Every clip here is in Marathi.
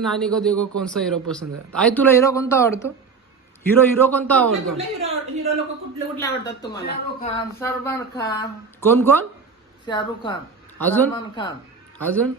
नानी को देखो कौन सा हीरो पसंद है. आई तुला हिरो कोणता आवडतो? हिरो कोणता आवडतो? हिरो लोक कुठले आवडतात तुम्हाला? शाहरुख खान, सलमान खान, कोण कोण? शाहरुख खान, अजून सलमान खान. अजून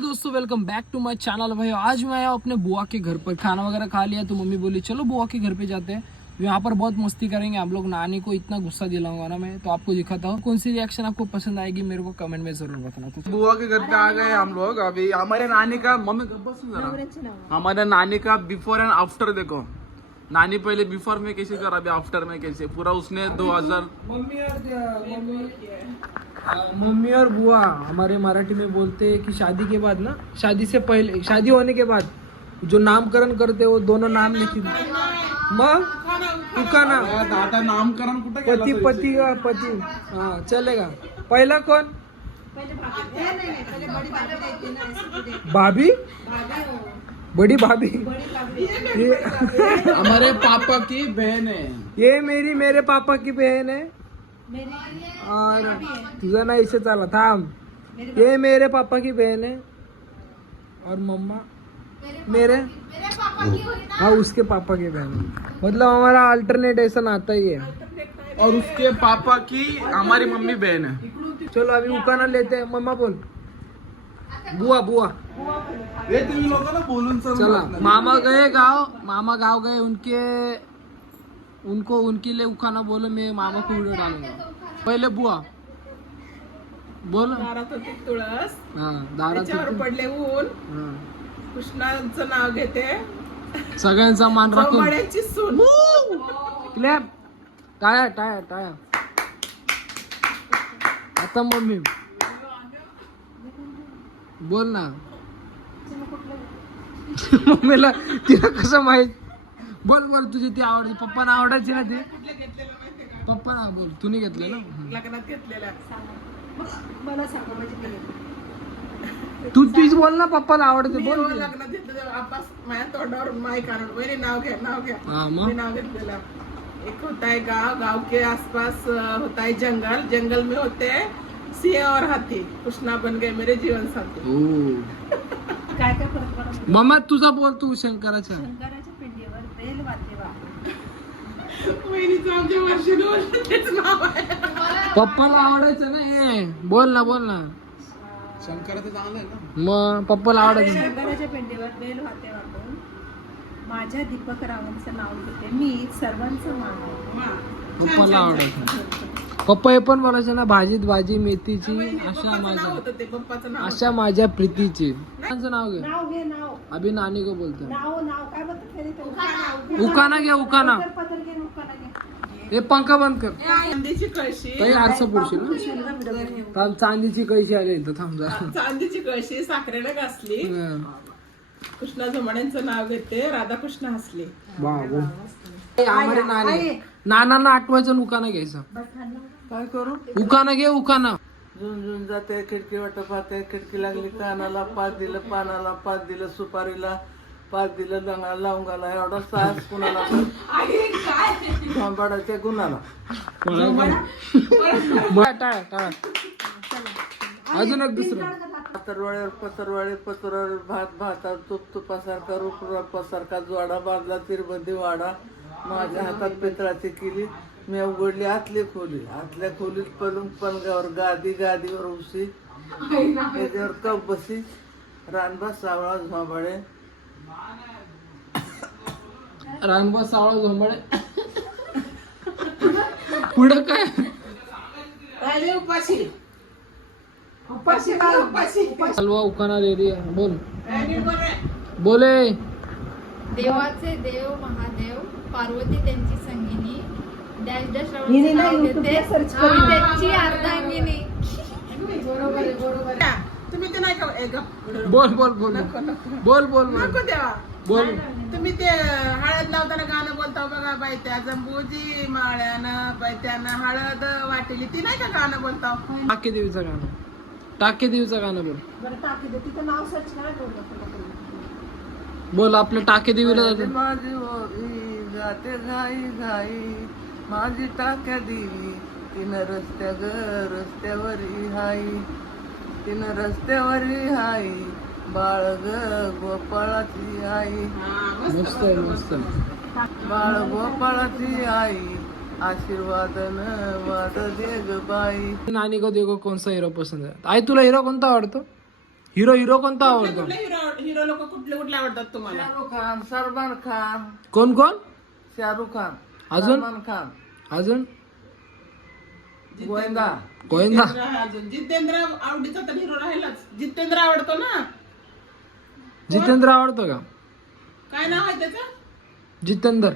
दोस्तों welcome back to my channel भाई. आज मैं आया अपने बुआ के घर पर. खाना वगैरह खा लिया तो मम्मी बोली चलो बुआ के घर पे जाते हैं. यहाँ पर बहुत मस्ती करेंगे हम लोग. नानी को इतना गुस्सा दिलाऊंगा ना मैं, तो आपको दिखाता हूँ. कौन सी रिएक्शन आपको पसंद आएगी मेरे को कमेंट में जरूर बताना. तो बुआ के घर पे आ गए हम लोग. अभी हमारे नानी का मम्मी जरा हमारे नानी का बिफोर एंड आफ्टर देखो. नानी पहले बिफोर में कैसे कर, अभी आफ्टर में कैसे. पूरा उसने 2000 मम्मी और बुआ हमारे मराठी में बोलते हैं कि शादी के बाद ना, शादी से पहले, शादी होने के बाद जो नामकरण करते वो दोनों नाम लिखी मग उखाना. आता नामकरण कुठे पती पती का पती. हाँ चलेगा. पहिला कोण? भाभी, बड़ी भाभी. ये हमारे पापा की बहन है. ये मेरे पापा की बहन है. और तुझा ना इसे चला थांब. ये मेरे पापा की बहन है. और मम्मा मेरे हाँ उसके पापा की बहन है. मतलब हमारा अल्टरनेट ऐसा नाता ही है. और उसके पापा की हमारी मम्मी बहन है. चलो अभी उखाना लेते हैं. मम्मा बोल. बुआ बुआ. ये तुम्ही लोकांना बोलून चला. मामा गाँव गए उनके लिए उखाना बोलो. मैं मामा को वीडियो डालूंगा. पहिले बुआ बोल. दारात होती तुळस, हा दारात त्याच्यावर पडले ऊन, हा. कृष्णाचं नाव घेते, सगळ्यांचा मान राखून जोमाड्याची सून. क्लॅप. टाळ्या टाळ्या टाळ्या. आता मम्मी बोल ना. मम्मीला तिला कसं माहित. बोल तुझी ती आवडते. पप्पांना आवडायची ना ती. पप्पा बोल. तुम्ही घेतलं ना. लग्नात घेतलेल्या. तूच बोल ना. पप्पाला आवडते बोल. लग्नात घेतलं आपास माझ्या तोंडावर माय कारण वैरे नाव घ्या हा मग. मी नाव घेतलेलं. एक होता है गांव के आसपास होता है जंगल में होते हैं सिंह और हाथी. कृष्णा बन गए मेरे जीवन साथी. काय काय फरक पडतो? मम्मा तुझा बोल. तू शंकराच्या शंकराच्या पिंडीवर बेल वाते वा. वहिनीचं आमच्या वर्षी तेच नाव आहे. पप्पाला आवडायचं ना हे. बोल ना. शंकराचं चांगलं आहे ना. मग पप्पाला आवडायचं. शंकराच्या पिंडीवर बेल वाते वाटून माझ्या दीपक रावांचं नाव घेते मी सर्वांचं मान. पप्पाला आवडायचं. पप्पा हे पण बोलायचं ना. भाजी मेथीची पप्पाचं नाव अशा माझ्या प्रीतीची. त्यांचं नाव घे. नाव घे नाव. अभी नानी को बोलतो. नाव काय बोलतात? उखाना घे उखाना. पदर घे उखाना घे. हे पंखा बंद कर. चांदीची कळशी. काही आरसा पुढशील ना. थांब चांदीची कळशी आली इथं. थांब जरा. चांदीची कळशी साखरेने घासली. कृष्णा जोमाड्यांचं नाव घेते. राधाकृष्ण हसले. नानांना आठवायचं. उखाना घ्यायचं. काय करू? उखाना घे उखाना. झुंझुन जाते, खिडकी वाट पाहते, खिडकी लागली कानाला, 5 दिलं पानाला, 5 दिलं सुपारीला, 5 दिलं लवंगाला, एवढा सास कुणाला भांबाडाच्या गुणाला. टाळा. अजून एक दुसरं. पत्रवाळीवर भातात तुपासारखा रूपासारखा जोडा बाजला तिरबंदी वाडा. माझ्या हातात पितळाची किली मी उघडली आतल्या खोलीत पलंगावर गादीवर उशी, त्याच्यावर कप बसी, रानबा सावळा झोंबाळे. पुढं काय? हलवा उखाना रेडी आहे. बोले. देवाचे देव महादेव, पार्वती त्यांची संगिनी, डॅश डॅश हिने ना रावण YouTube ला search करून आम्ही त्यांची अर्धांगिनी. तुम्ही ते नाही का बोल नको देवा. बोल. तुम्ही ते हळद लावताना गाणं बोलता बघा. बायत्या जंबूजी माळ्यानं बायत्यानं हळद वाटेली. ती नाही का गाणं बोलता? टाके देवीचं गाणं बोल. बरं टाकी दे. तिथं नाव सर्च करा. बोल. आपलं टाके देवीला जातं. माझी ओरी जाते घाई माझी टाक्या देवी. तिनं रस्त्यावरी हाई बाळ ग गोपाळाची आई, मस्त आहे मस्त. बाळ गोपाळाची आई, आशीर्वादन वाद दे ग बाई. नानी को देखो कौन सा हीरो पसंद है. आई तुला हिरो कोणता आवडतो? हिरो कोणता आवडतो? हिरो लोक कुठले कुठले आवडतात तुम्हाला? शाहरुख खान, सलमान खान, कोण कोण? शाहरुख खान, अजून? सलमान खान, अजून गोविंदा. गोविंदा. अजून जितेंद्र आवडीचा तर हिरो राहिलाच. जितेंद्र आवडतो ना? जितेंद्र आवडतो का? काय नाव आहे त्याचं? जितेंद्र.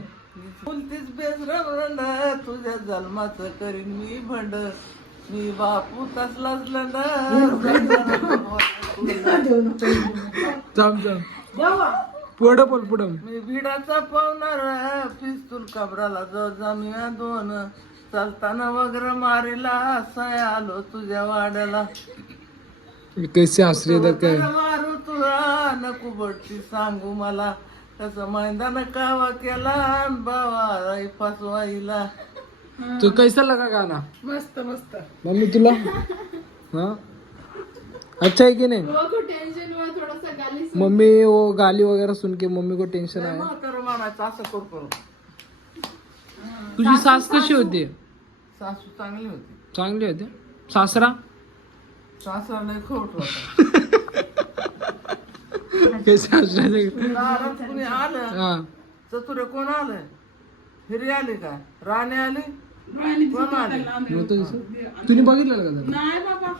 बोलतीस बेसरंड, तुझ्या जन्माचं करीन मी भंड, मी बापू तसलाच लंड. जाम पुढं बोल पुढं. मी भिडाचा पावणार, पिस्तूल कबराला जो जमिया दोन, चालताना वगैरे मारीला, सय आलो तुझ्या वाड्याला. कैसे हसरे इधर काय. मारू तुला नको बडती सांगू मला, तसं मैदान कावा केला बाबा फसवाईला. तो कैसा लगा गाना? मस्त मस्त. मम्मी तुला हाँ अच्छा है कि नहीं? वो को टेंशन हुआ थोड़ा सा गाली सुन. मम्मी वो गाली वगैरह सुन के मम्मी को टेंशन आया. म्हातारं म्हणायचं असं करू करू. तुझी सास कशी होती? सासू चांगली होती, चांगली होती. सासरा सासरा नाही खोट होता. कैसे हसरे. दारात कुणी आलं हा चतुरे कोण आलं, हिरी आली का, राणी आली, कोण आली. मग तो तुम्ही बघितलं का? नाही बाबा